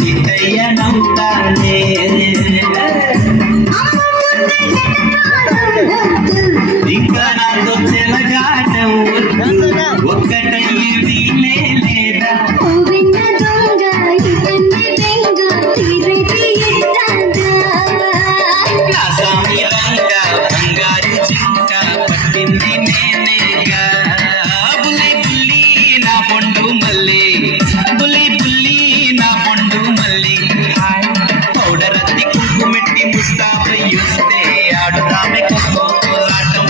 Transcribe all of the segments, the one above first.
చిట్టయ్యనవుతానే ఇంకా నాతో చెలగాటం ఒక్కటయ్యి వీలే లేదా నా సామి రంగ బంగారు చింక పట్టింది నేనేగా బుల్లి బుల్లి నా బొండు మల్లి బుల్లి బుల్లి నా బొండు మల్లి పౌడర్ అత్తి కుంకుమెట్టి ముస్తాబయ్యూస్తే ఆడుతామె కొలాటం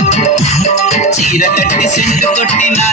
చీర కట్టి సెంటు కొట్టి నా